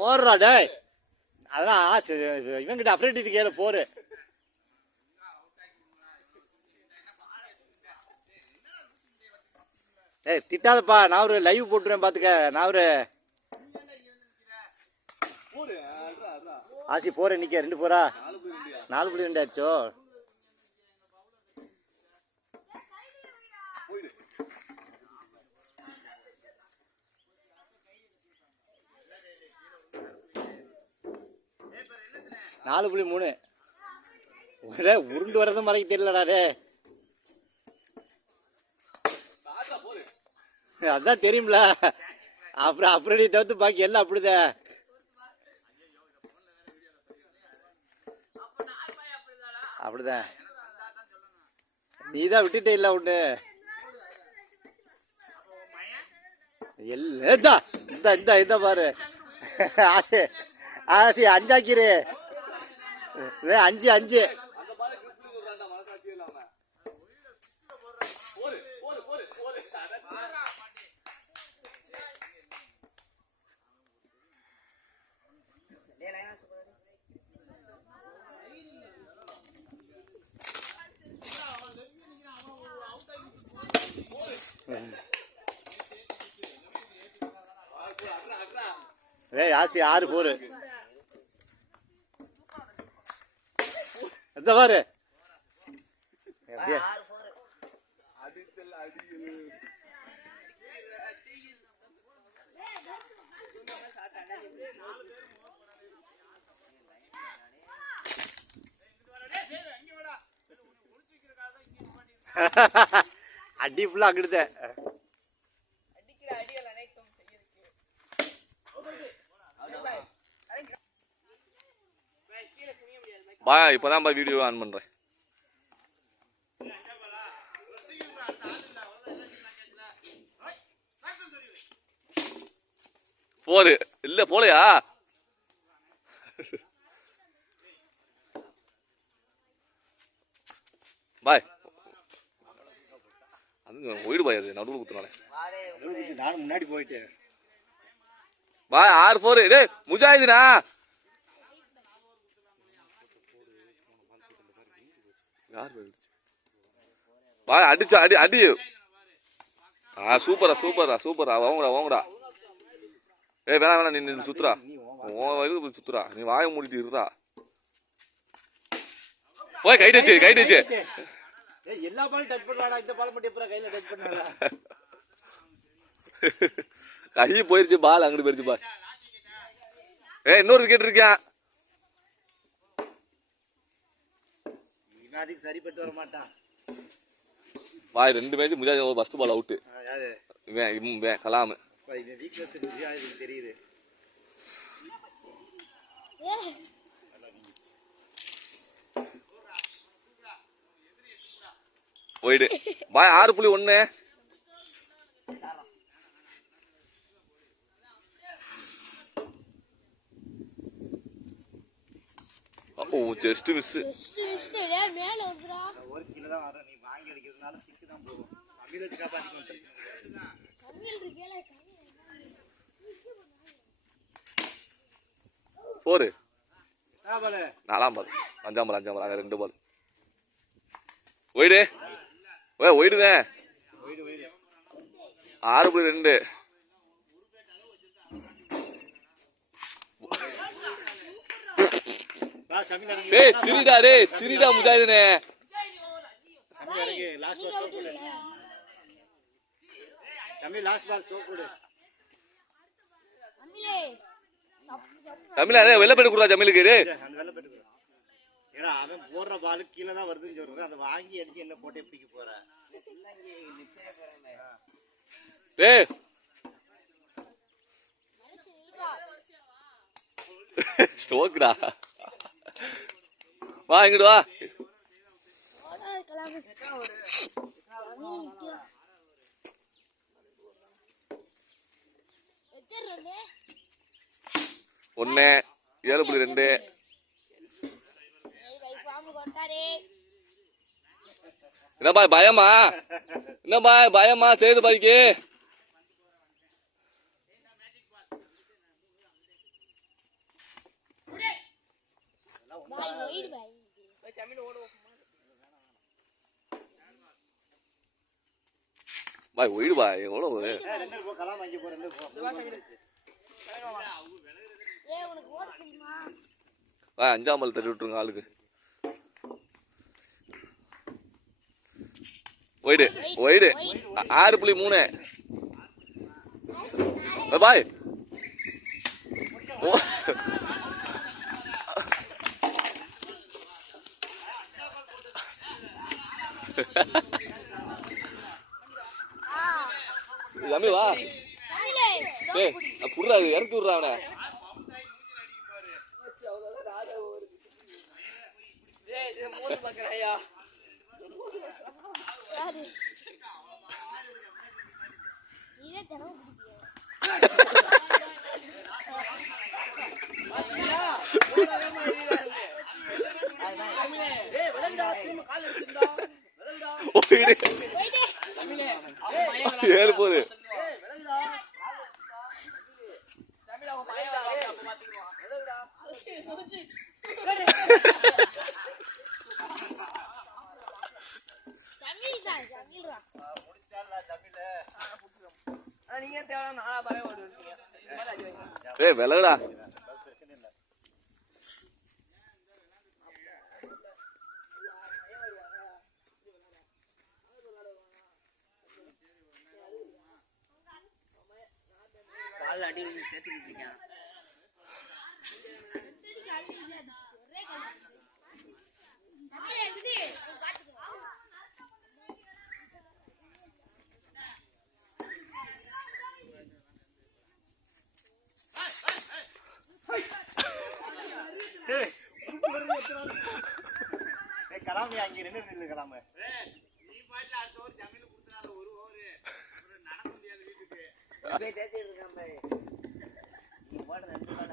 போடுறா டேய். அதெல்லாம் இவங்கிட்ட அப்ரேட் கேளு போரு. ஏய் திட்டாதப்பா, நான் ஒரு லைவ் போட்டுருவேன் பாத்துக்க. நான் ஒரு ஆசி போறேன் நிக்க 2 போரா 4.2 ஆச்சோ. நாலு 4.3 உருண்டு வர்றது மறைக்க தெரியலடா டே. அதான் தெரியும்ல. அப்புறம் அப்படி தவிர்த்து பாக்கி எல்லாம் அப்படிதான். அப்படிதான் நீதான் விட்டுட்டே இல்ல ஒண்ணு. எல்லாம் இந்த பாரு. ஆசி 5 ஆக்கிரு. 5 ஏய் ஆசி 6 4 இந்த பாரு. அடி ஃபுல்லா அங்கிடுத. பாயா இப்பதான் வீடியோ ஆன் பண்றேன். போது இல்ல போலையா? பாய் அது ஒயிடு பாய். அது நடுவில் குத்துனாலே நானும் முன்னாடி போயிட்டேன். பாய் 6 4 டே முஜாஹிதுனா. பாய் அடிச்சா அடி. சூப்பரா வாங்கடா. ஏய் வேணா நீ சுத்துறா. உன் சுத்துறா. நீ வாய மூடிட்டு இருடா. போய் கைட்டு எல்லா பாலும் டச் பண்ணாடா. இந்த பால் மட்டும் எப்பற கையில டச் பண்ணாடா. கை போயிருச்சு. பால் அங்கிட்டு போயிருச்சு பாய். ஏய் இன்னொரு விக்கெட் இருக்கான். இவன் அதுக்கு சரிப்பட்டு வர மாட்டான். பாய் 2 match Mujahid first ball out. யாரு இவன் கலாம். இது வீக்னஸ் முஜாஹிதுக்கு தெரியுது. போயிடு பாய் 6.1. Just miss. மேல வந்துடா. ஒரு கிலோ தான் வர. நீ வாங்கி அடிக்கிறதுனால ஸ்டிக் தான் போகும். அமிலத்தை காப்பாத்திக்கோ. சமையல் இருக்கேல போரு. பால் 4ஆம் பால் 5ஆம் பால் 2 பால். ஒயிடு ஒயிடுதான். 6.2. ஏய் சிரிடா முஜாஹிதுனே. தமிழா வெள்ள பெட்டு குடுறா ஜமீலுக்கு. ஏன்னா அவன் போடுற பாலு கீழே தான் வருதுன்னு சொல்றேன். அதை வாங்கி அடிச்சு என்ன போட்டு எப்படிக்க போற? ஏய் ஸ்டோக்டா. வா இங்கிட்டு வா. ஒன்னு 7.2. என்ன பாய் பயமா செய்து பாய்க்கு. பாய் ஒயிடு பாய் எவ்வளவு ரெண்டு போ கலாம் வாங்கி போ ரெண்டு போ உனக்கு ஓட தெரியுமா? பாய் 5ஆம் பால் தட்டி விட்டுருங்க ஆளுக்கு ஒயிடு ஒயிடு 6.3 பாய் தம்பி வா ஏய் புடுறா இறக்கி விட்றா அவனை யாரு? நீயே தினம் ஒயிடு 7 போகுது ஜமீல் தான் ஜமீல்ரா. ஏய் விலகுடா கால் அடி தேய்ச்சிக்கிட்டு இருக்கேன். ஒரே கலர். ஜமீல் எங்கடி? பாத்துக்கோ. கலாம் அங்கே நின்று கலாம தேய்ச்சிட்டு இருக்கேன் பாய். நீ போடுற 2 பால்